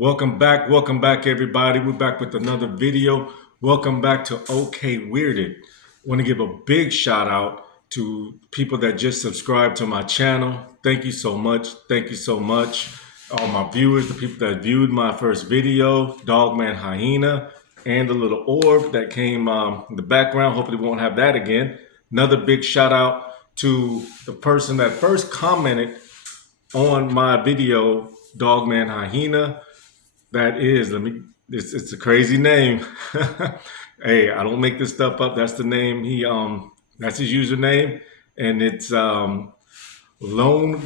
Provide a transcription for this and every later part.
Welcome back, everybody. We're back with another video. Welcome back to OK Weirded. Want to give a big shout out to people that just subscribed to my channel. Thank you so much. Thank you so much. All my viewers, the people that viewed my first video, Dogman Hyena, and the little orb that came in the background. Hopefully we won't have that again. Another big shout out to the person that first commented on my video, Dogman Hyena. That is, it's a crazy name. Hey, I don't make this stuff up. That's the name that's his username. And it's Lone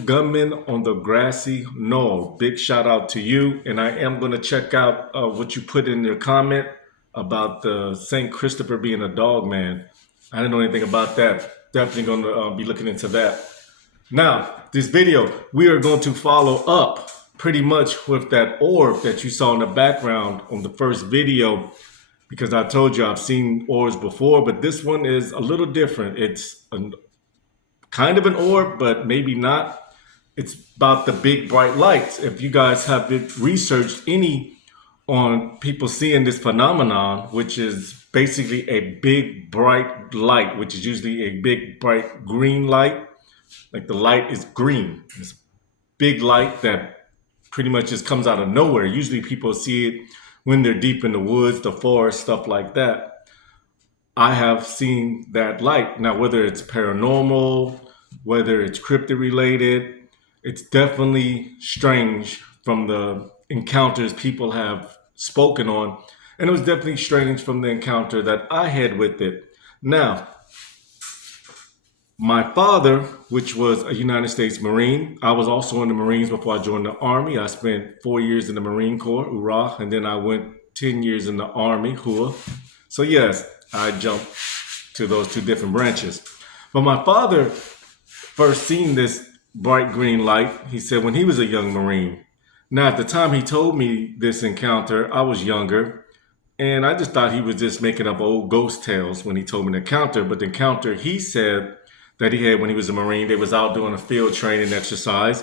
Gunman on the Grassy Knoll. Big shout out to you. And I am going to check out what you put in your comment about the St. Christopher being a dog man. I didn't know anything about that. Definitely going to be looking into that. Now, this video, we are going to follow up pretty much with that orb that you saw in the background on the first video, because I told you I've seen orbs before, but this one is a little different. It's kind of an orb, but maybe not. It's about the big bright lights. If you guys have researched any on people seeing this phenomenon, which is basically a big bright light, which is usually a big bright green light, like the light is green. It's big light that pretty much just comes out of nowhere. Usually people see it when they're deep in the woods, the forest, stuff like that. I have seen that light. Now, whether it's paranormal, whether it's cryptid related, it's definitely strange from the encounters people have spoken on. And it was definitely strange from the encounter that I had with it. Now, my father, which was a United States Marine, I was also in the Marines before I joined the Army. I spent 4 years in the Marine Corps, hoorah, and then I went 10 years in the Army, hooah. So yes, I jumped to those two different branches. But my father first seen this bright green light, he said, when he was a young Marine. Now, at the time he told me this encounter, I was younger, and I just thought he was just making up old ghost tales when he told me the encounter. But the encounter he said that he had when he was a Marine, they was out doing a field training exercise,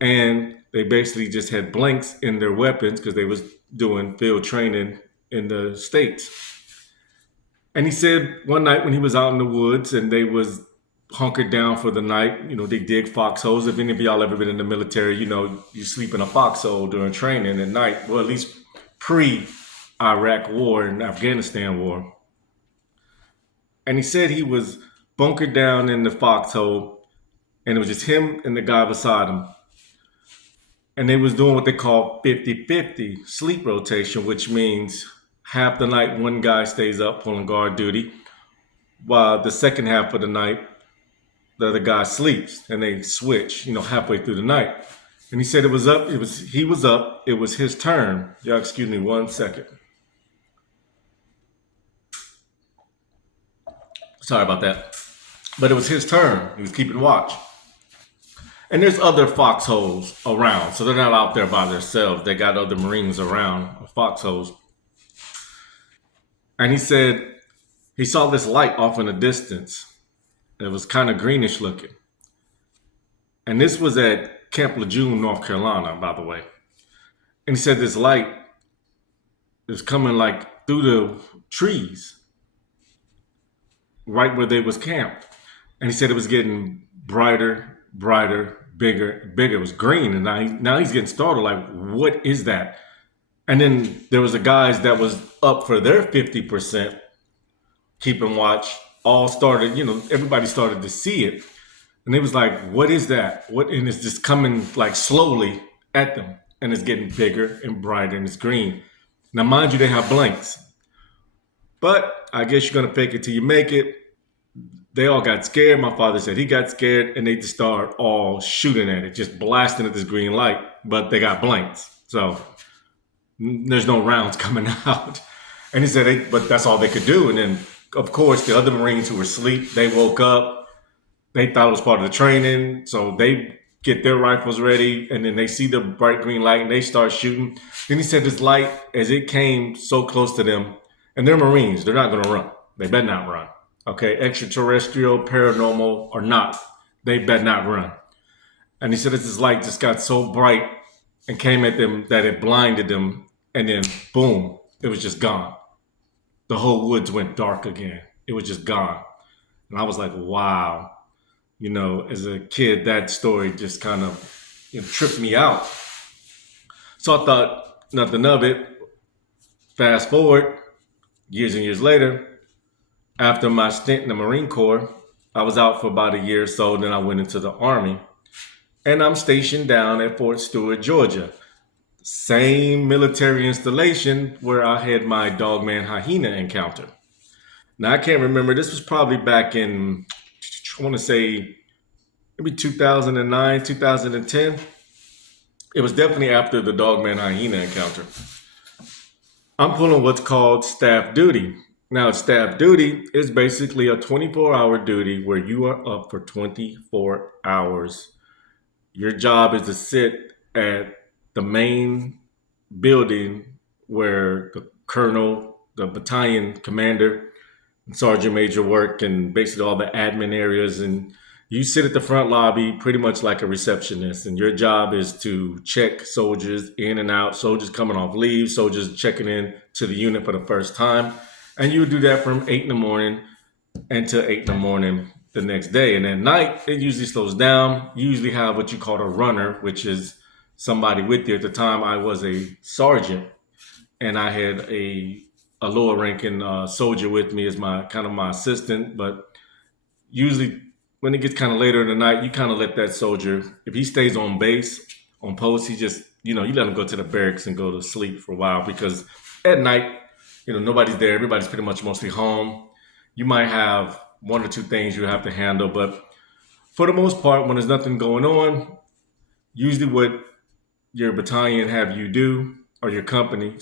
and they basically just had blanks in their weapons because they was doing field training in the States. And he said one night when he was out in the woods and they was hunkered down for the night, they dig foxholes. If any of y'all ever been in the military, you sleep in a foxhole during training at night. Well, at least pre-Iraq war and Afghanistan war. And he said he was bunkered down in the foxhole, and it was just him and the guy beside him. And they was doing what they call 50-50 sleep rotation, which means half the night one guy stays up pulling guard duty, while the second half of the night the other guy sleeps, and they switch, halfway through the night. And he said he was up, it was his turn. Y'all excuse me 1 second. Sorry about that. But it was his turn. He was keeping watch. And there's other foxholes around, so they're not out there by themselves. They got other Marines around foxholes. And he said he saw this light off in the distance. It was kind of greenish looking. And this was at Camp Lejeune, North Carolina, by the way. And he said this light is coming like through the trees, right where they was camped. And he said it was getting brighter, bigger. It was green. And now he's getting startled, like, what is that? And then there was the guys that was up for their 50%, keeping watch, all started, everybody started to see it. And they was like, what is that? And it's just coming like slowly at them. And it's getting bigger and brighter and it's green. Now, mind you, they have blanks. But I guess you're going to fake it till you make it. They all got scared. My father said he got scared, and they just started all shooting at it, just blasting at this green light. But they got blanks, so there's no rounds coming out. And he said, but that's all they could do. And then, of course, the other Marines who were asleep, they woke up. They thought it was part of the training, so they get their rifles ready, and then they see the bright green light, and they start shooting. Then he said this light, as it came so close to them, and they're Marines, they're not going to run. They better not run. Okay, extraterrestrial, paranormal, or not, they better not run. And he said this light just got so bright and came at them that it blinded them, and then boom, it was just gone. The whole woods went dark again. It was just gone. And I was like, wow. As a kid, that story just kind of tripped me out. So I thought nothing of it. Fast forward years and years later, after my stint in the Marine Corps, I was out for about a year or so. Then I went into the Army, and I'm stationed down at Fort Stewart, Georgia. Same military installation where I had my dogman hyena encounter. Now I can't remember. This was probably back in, I want to say, maybe 2009, 2010. It was definitely after the dogman hyena encounter. I'm pulling what's called staff duty. Now, staff duty is basically a 24-hour duty where you are up for 24 hours. Your job is to sit at the main building where the colonel, the battalion commander, and sergeant major work, and basically all the admin areas. And you sit at the front lobby pretty much like a receptionist. And your job is to check soldiers in and out, soldiers coming off leave, soldiers checking in to the unit for the first time. And you do that from 8 in the morning until 8 in the morning the next day. And at night, it usually slows down. You usually have what you call a runner, which is somebody with you. At the time, I was a sergeant, and I had a lower ranking soldier with me as my kind of my assistant. But usually, when it gets kind of later in the night, you kind of let that soldier, if he stays on base, on post, he just, you let him go to the barracks and go to sleep for a while, because at night, nobody's there. Everybody's pretty much mostly home. You might have one or two things you have to handle, but for the most part, when there's nothing going on, usually what your battalion have you do, or your company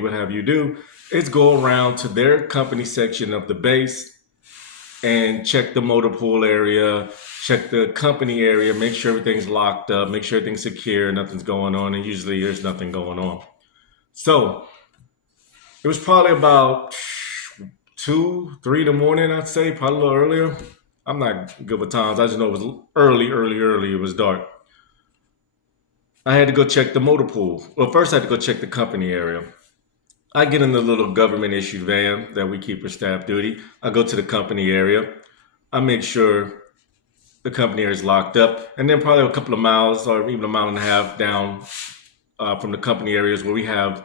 would have you do, is go around to their company section of the base and check the motor pool area, check the company area, make sure everything's locked up, make sure everything's secure, nothing's going on, and usually there's nothing going on. So it was probably about 2, 3 in the morning, I'd say, probably a little earlier. I'm not good with times. I just know it was early. It was dark. I had to go check the motor pool. Well, first I had to go check the company area. I get in the little government issued van that we keep for staff duty. I go to the company area. I make sure the company area is locked up. And then probably a couple of miles or even a mile and a half down from the company areas where we have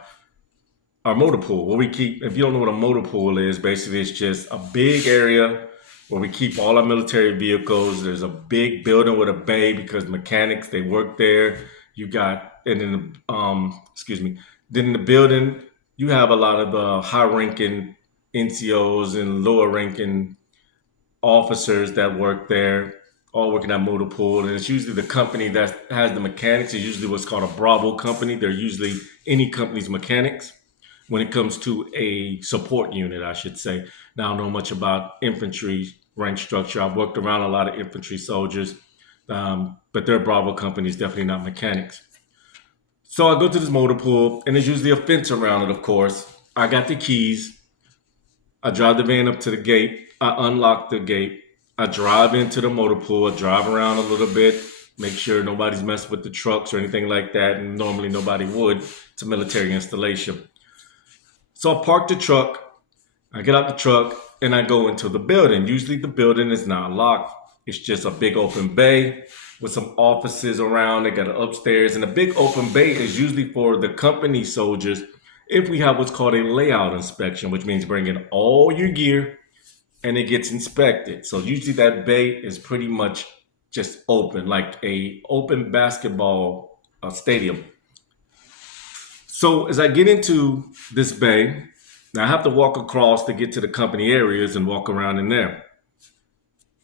our motor pool. Where we keep, if you don't know what a motor pool is, basically it's just a big area where we keep all our military vehicles. There's a big building with a bay because mechanics, they work there. You got, and then, then in the building, you have a lot of high-ranking NCOs and lower-ranking officers that work there, all working at motor pool. And it's usually the company that has the mechanics. It's usually what's called a Bravo company. They're usually any company's mechanics when it comes to a support unit, I should say. Now, I don't know much about infantry rank structure. I've worked around a lot of infantry soldiers, but their Bravo company is definitely not mechanics. So I go to this motor pool, and there's usually a fence around it, of course. I got the keys. I drive the van up to the gate. I unlock the gate. I drive into the motor pool. I drive around a little bit, make sure nobody's messing with the trucks or anything like that. And normally nobody would. It's a military installation. So I park the truck. I get out the truck, and I go into the building. Usually the building is not locked. It's just a big open bay with some offices around. They got an upstairs, and a big open bay is usually for the company soldiers if we have what's called a layout inspection, which means bring in all your gear and it gets inspected. So usually that bay is pretty much just open, like a open basketball stadium. So as I get into this bay, now I have to walk across to get to the company areas and walk around in there.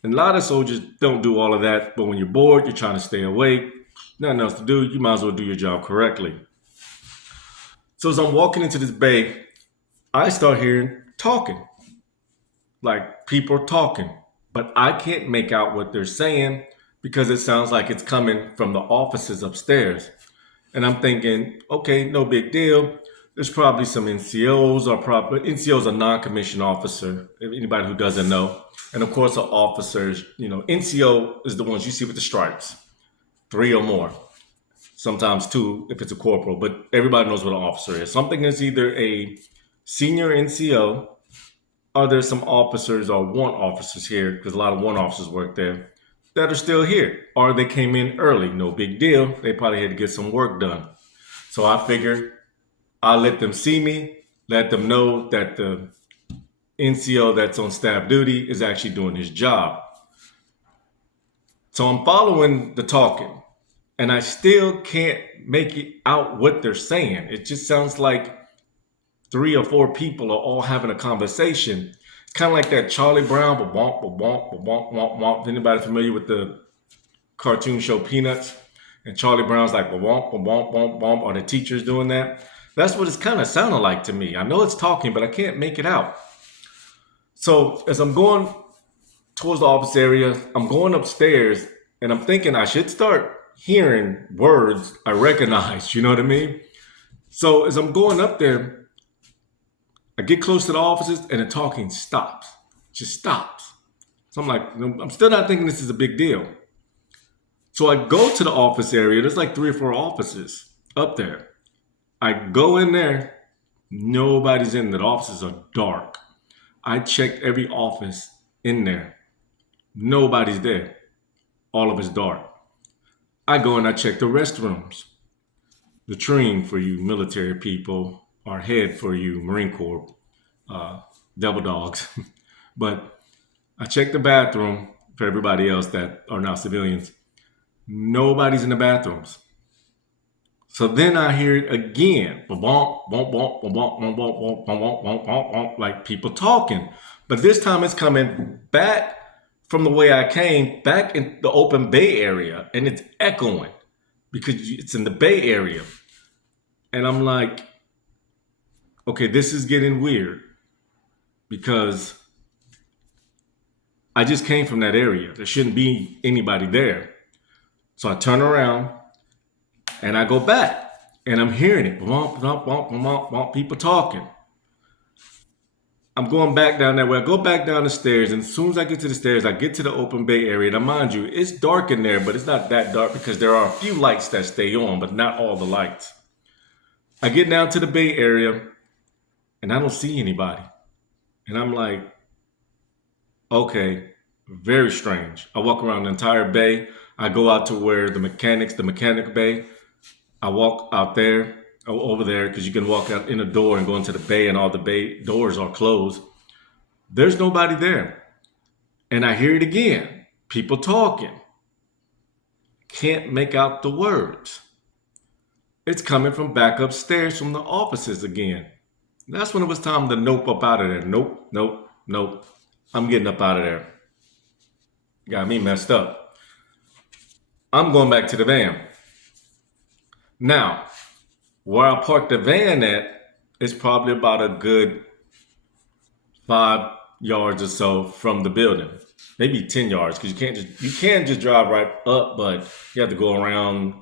And a lot of soldiers don't do all of that, but when you're bored, you're trying to stay awake, nothing else to do, you might as well do your job correctly. So as I'm walking into this bay, I start hearing talking. Like people are talking, but I can't make out what they're saying because it sounds like it's coming from the offices upstairs. And I'm thinking, okay, no big deal. There's probably some NCOs or NCOs are non-commissioned officer, if anybody who doesn't know. And of course, our officers, NCO is the ones you see with the stripes, 3 or more. sometimes two if it's a corporal, but everybody knows what an officer is. Something is either a senior NCO, or there's some officers or warrant officers here, because a lot of warrant officers work there, that are still here. Or they came in early, no big deal. They probably had to get some work done. So I figured I'll let them see me, let them know that the NCO that's on staff duty is actually doing his job. So I'm following the talking, and I still can't make it out what they're saying. It just sounds like 3 or 4 people are all having a conversation. It's kind of like that Charlie Brown, ba-bonk, ba-bonk, ba-bonk, womp, womp. Anybody familiar with the cartoon show Peanuts? And Charlie Brown's like, ba-bonk, ba-bonk, bonk, bonk. Are the teachers doing that? That's what it's kind of sounding like to me. I know it's talking, but I can't make it out. So as I'm going towards the office area, I'm going upstairs, and I'm thinking I should start hearing words I recognize. You know what I mean? So as I'm going up there, I get close to the offices, and the talking stops. Just stops. So I'm like, I'm still not thinking this is a big deal. So I go to the office area. There's like 3 or 4 offices up there. I go in there. Nobody's in there. The offices are dark. I checked every office in there. Nobody's there. All of it's dark. I go and I check the restrooms. Latrine for you military people, or head for you Marine Corps devil dogs. But I checked the bathroom for everybody else that are now civilians. Nobody's in the bathrooms. So then I hear it again, like people talking. But this time it's coming back from the way I came, back in the open Bay Area, and it's echoing because it's in the Bay Area. And I'm like, okay, this is getting weird, because I just came from that area. There shouldn't be anybody there. So I turn around and I go back, and I'm hearing it. People talking. I'm going back down that way. I go back down the stairs, and as soon as I get to the stairs, I get to the open Bay Area. Now, mind you, it's dark in there, but it's not that dark because there are a few lights that stay on, but not all the lights. I get down to the Bay Area, and I don't see anybody. And I'm like, okay, very strange. I walk around the entire bay. I go out to where the mechanic bay. I walk out there, over there, because you can walk out in a door and go into the bay, and all the bay doors are closed. There's nobody there. And I hear it again. People talking. Can't make out the words. It's coming from back upstairs from the offices again. That's when it was time to nope up out of there. Nope, nope, nope. I'm getting up out of there. Got me messed up. I'm going back to the van. Now, where I parked the van at is probably about a good 5 yards or so from the building. Maybe 10 yards, because you can't just drive right up, but you have to go around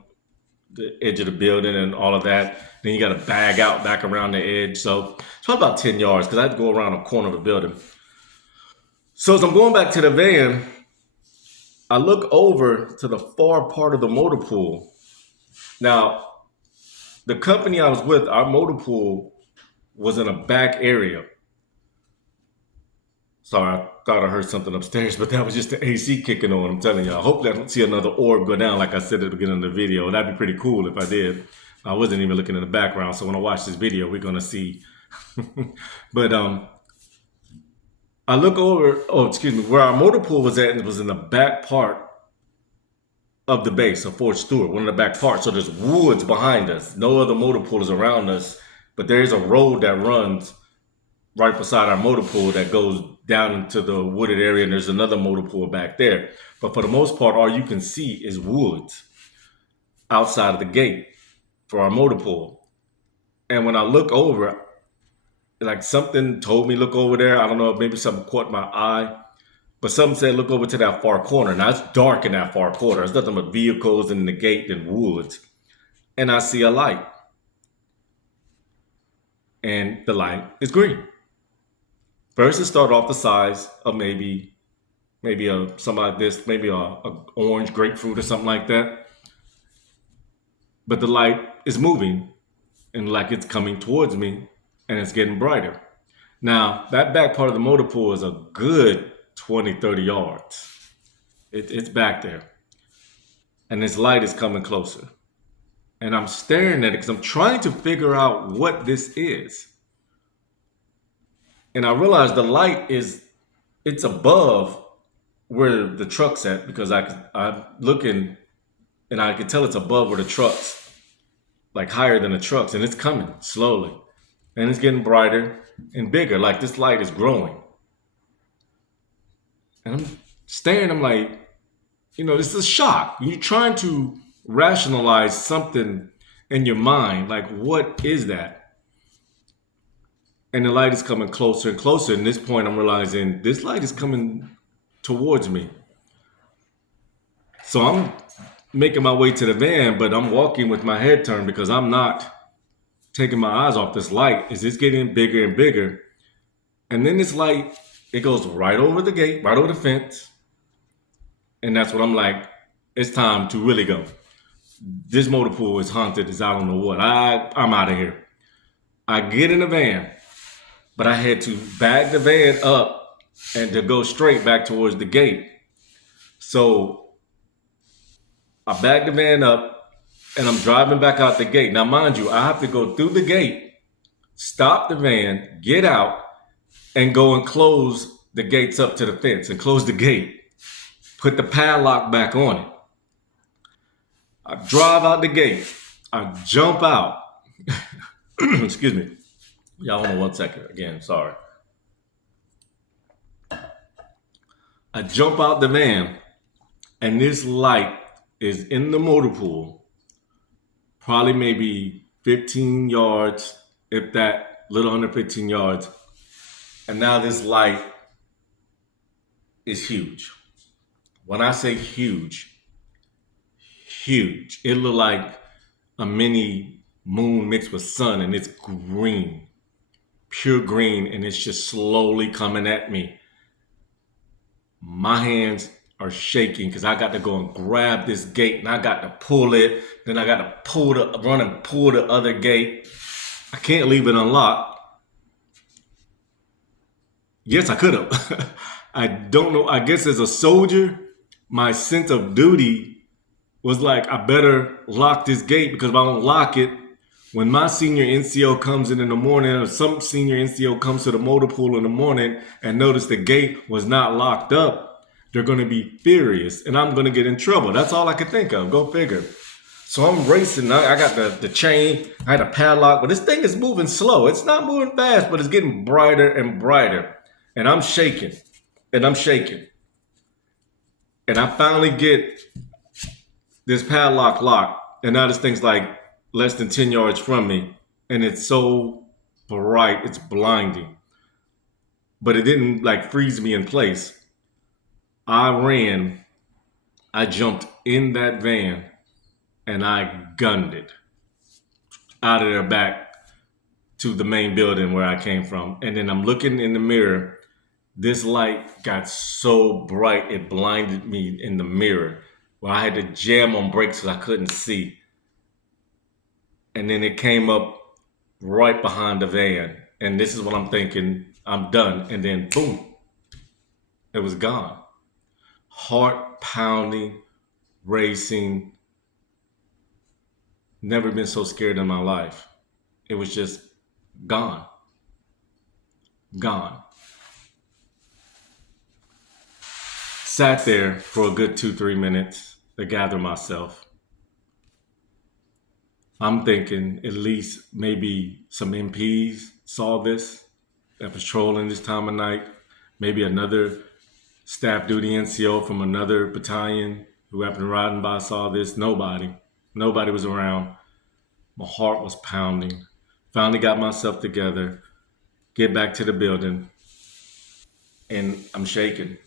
the edge of the building and all of that. Then you got to bag out back around the edge. So it's probably about 10 yards, because I have to go around a corner of the building. So as I'm going back to the van, I look over to the far part of the motor pool. Now, the company I was with, our motor pool was in a back area. Sorry, I thought I heard something upstairs, but that was just the AC kicking on. I'm telling y'all. Hopefully I don't see another orb go down like I said at the beginning of the video. That'd be pretty cool if I did. I wasn't even looking in the background, so when I watch this video, we're going to see. But I look over, where our motor pool was at, it was in the back part of the base of Fort Stewart, one of the back parts. So there's woods behind us. No other motor pool is around us, but there is a road that runs right beside our motor pool that goes down into the wooded area, and there's another motor pool back there. But for the most part, all you can see is woods outside of the gate for our motor pool. And when I look over, like something told me look over there. I don't know, maybe something caught my eye, but something said look over to that far corner. Now it's dark in that far corner. There's nothing but vehicles and the gate and woods. And I see a light. And the light is green. First, it started off the size of maybe something like this, maybe a orange grapefruit or something like that. but the light is moving and like it's coming towards me and it's getting brighter. Now, that back part of the motor pool is a good 20, 30 yards. It's back there. And this light is coming closer. And I'm staring at it because I'm trying to figure out what this is. And I realize the light it's above where the truck's at because I'm looking and I can tell it's above where the truck's, like higher than the trucks, and it's coming slowly. And it's getting brighter and bigger. Like this light is growing. And I'm staring, I'm like, this is a shock. You're trying to rationalize something in your mind. Like, what is that? And the light is coming closer and closer. And at this point, I'm realizing this light is coming towards me. So I'm making my way to the van, but I'm walking with my head turned because I'm not taking my eyes off this light. It's getting bigger and bigger. And then this light, it goes right over the gate, right over the fence. And that's what I'm like, it's time to really go. This motor pool is haunted as I don't know what. I'm out of here. I get in the van, but I had to bag the van up and to go straight back towards the gate. So I bagged the van up and I'm driving back out the gate. Now, mind you, I have to go through the gate, stop the van, get out, and go and close the gates up to the fence and close the gate. Put the padlock back on it. I drive out the gate. I jump out. Excuse me. Y'all hold on 1 second. Again, sorry. I jump out the van, and this light is in the motor pool, probably maybe 15 yards, if that, little under 15 yards. And now this light is huge. When I say huge, huge. It looked like a mini moon mixed with sun, and it's green, pure green, and it's just slowly coming at me. My hands are shaking because I got to go and grab this gate, and I got to pull it. Then I got to run and pull the other gate. I can't leave it unlocked. Yes, I could have. I don't know. I guess as a soldier, my sense of duty was like, I better lock this gate because if I don't lock it, when my senior NCO comes in the morning or some senior NCO comes to the motor pool in the morning and notice the gate was not locked up, they're going to be furious and I'm going to get in trouble. That's all I could think of. Go figure. So I'm racing. I got the chain. I had a padlock, but this thing is moving slow. It's not moving fast, but it's getting brighter and brighter. And I'm shaking. And I'm shaking. And I finally get this padlock locked. And now this thing's like less than 10 yards from me. And it's so bright, it's blinding. But it didn't like freeze me in place. I ran. I jumped in that van and I gunned it out of there back to the main building where I came from. And then I'm looking in the mirror. This light got so bright, it blinded me in the mirror where I had to jam on brakes because I couldn't see. And then it came up right behind the van. And this is what I'm thinking, I'm done. And then boom, it was gone. Heart pounding, racing. Never been so scared in my life. It was just gone. Gone. Sat there for a good 2-3 minutes to gather myself. I'm thinking at least maybe some MPs saw this, that patrolling this time of night. Maybe another staff duty NCO from another battalion who happened riding by saw this. Nobody was around. My heart was pounding. Finally got myself together, get back to the building, and I'm shaking.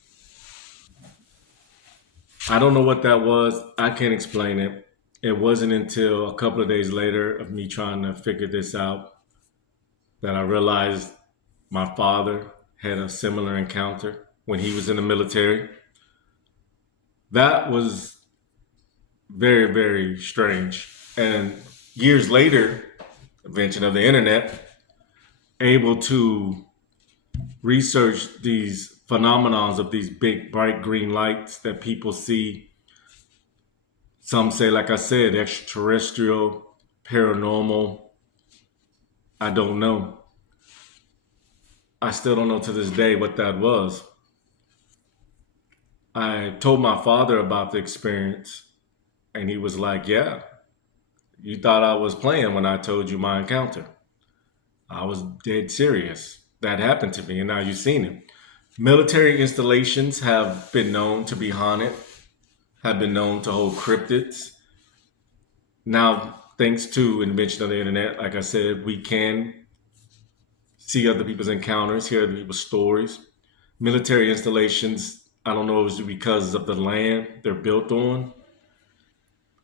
I don't know what that was. I can't explain it. It wasn't until a couple of days later of me trying to figure this out that I realized my father had a similar encounter when he was in the military. That was very, very strange. And years later, invention of the internet, able to research these phenomenons of these big bright green lights that people see. Some say, like I said, extraterrestrial, paranormal. I don't know. I still don't know to this day what that was. I told my father about the experience, and he was like, "Yeah, you thought I was playing when I told you my encounter. I was dead serious. That happened to me, and now you've seen it." Military installations have been known to be haunted, have been known to hold cryptids. Now, thanks to invention of the internet, like I said, we can see other people's encounters, hear other people's stories. Military installations, I don't know if it's because of the land they're built on.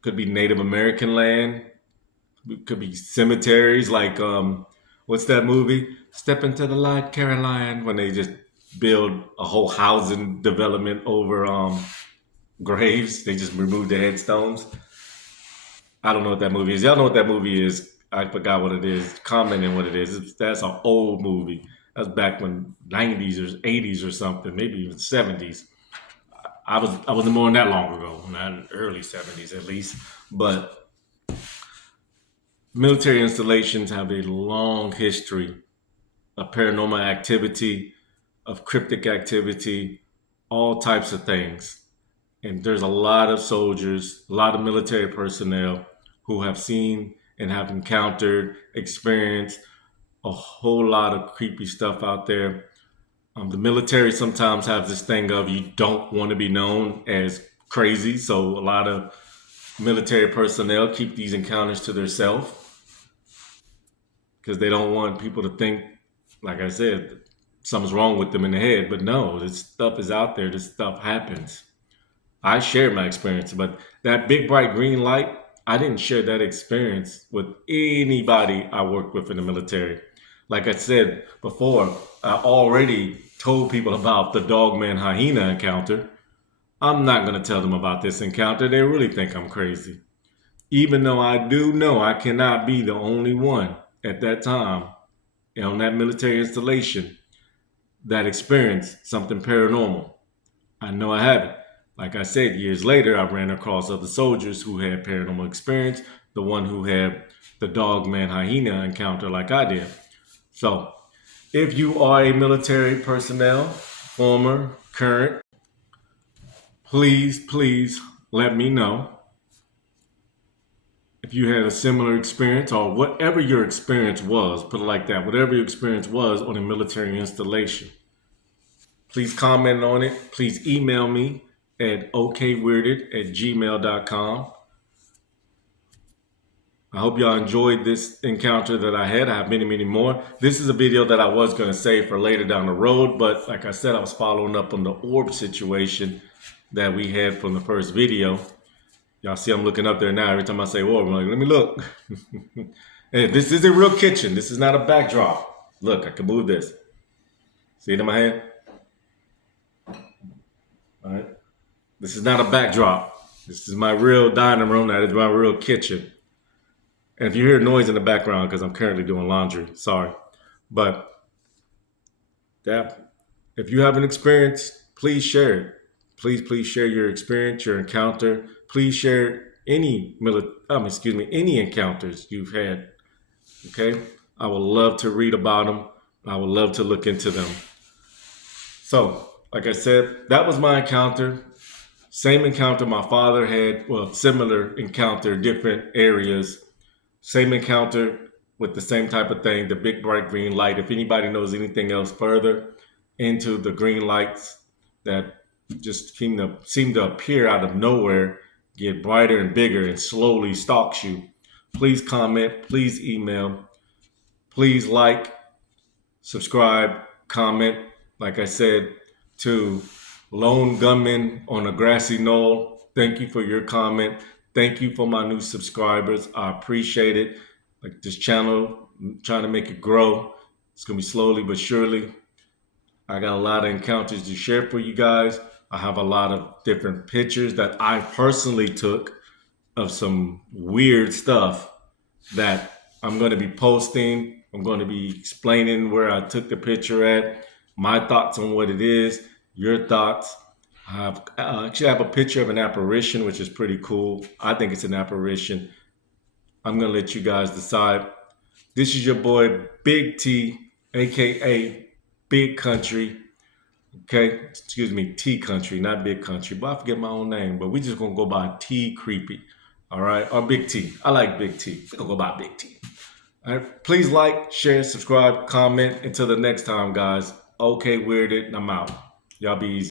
Could be Native American land. It could be cemeteries like what's that movie? Step into the light, Caroline, when they just build a whole housing development over graves. They just remove the headstones. I don't know what that movie is. Y'all know what that movie is. I forgot what it is. Commenting what it is. That's an old movie. That's back when 90s or 80s or something, maybe even 70s. I wasn't born that long ago, not early 70s at least. But military installations have a long history of paranormal activity, of cryptic activity, all types of things. And there's a lot of soldiers, a lot of military personnel who have seen and have encountered, experienced a whole lot of creepy stuff out there. The military sometimes have this thing of you don't want to be known as crazy, so a lot of military personnel keep these encounters to themselves because they don't want people to think, like I said, something's wrong with them in the head. But no, this stuff is out there. This stuff happens. I shared my experience, but that big bright green light, I didn't share that experience with anybody I worked with in the military. Like I said before, I already told people about the dogman hyena encounter. I'm not going to tell them about this encounter. They really think I'm crazy. Even though I do know I cannot be the only one at that time on that military installation that experienced something paranormal. I know I haven't. Like I said, years later, I ran across other soldiers who had paranormal experience, the one who had the dogman hyena encounter like I did. So, if you are a military personnel, former, current, please let me know if you had a similar experience or whatever your experience was, put it like that, whatever your experience was on a military installation. Please comment on it. Please email me at okweirded@gmail.com. I hope y'all enjoyed this encounter that I had. I have many more. This is a video that I was going to save for later down the road, but like I said, I was following up on the orb situation that we had from the first video. Y'all see I'm looking up there now. Every time I say orb, I'm like, let me look. Hey, this is a real kitchen. This is not a backdrop. Look, I can move this. See it in my hand? All right. This is not a backdrop. This is my real dining room. That is my real kitchen. And if you hear noise in the background, because I'm currently doing laundry, sorry. But that, if you have an experience, please share it. Please share your experience, your encounter. Please share any any encounters you've had. Okay, I would love to read about them. I would love to look into them. So, like I said, that was my encounter. Same encounter my father had. Well, similar encounter, different areas. Same encounter with the same type of thing, the big bright green light. If anybody knows anything else further into the green lights that just seem to appear out of nowhere, get brighter and bigger and slowly stalks you, please comment, please email, please like, subscribe, comment. Like I said, to Lone Gunman on a Grassy Knoll, thank you for your comment. Thank you for my new subscribers. I appreciate it. Like this channel, I'm trying to make it grow. It's going to be slowly but surely. I got a lot of encounters to share for you guys. I have a lot of different pictures that I personally took of some weird stuff that I'm going to be posting. I'm going to be explaining where I took the picture at, my thoughts on what it is, your thoughts. Actually, I have a picture of an apparition, which is pretty cool. I think it's an apparition. I'm going to let you guys decide. This is your boy, Big T, aka Big Country. Okay, excuse me, T Country, not Big Country, but I forget my own name. But we just gonna go by T Creepy, all right, or Big T. I like Big T. We gonna go by Big T. All right, please like, share, subscribe, comment. Until the next time, guys. Okay, weirded. I'm out. Y'all be easy.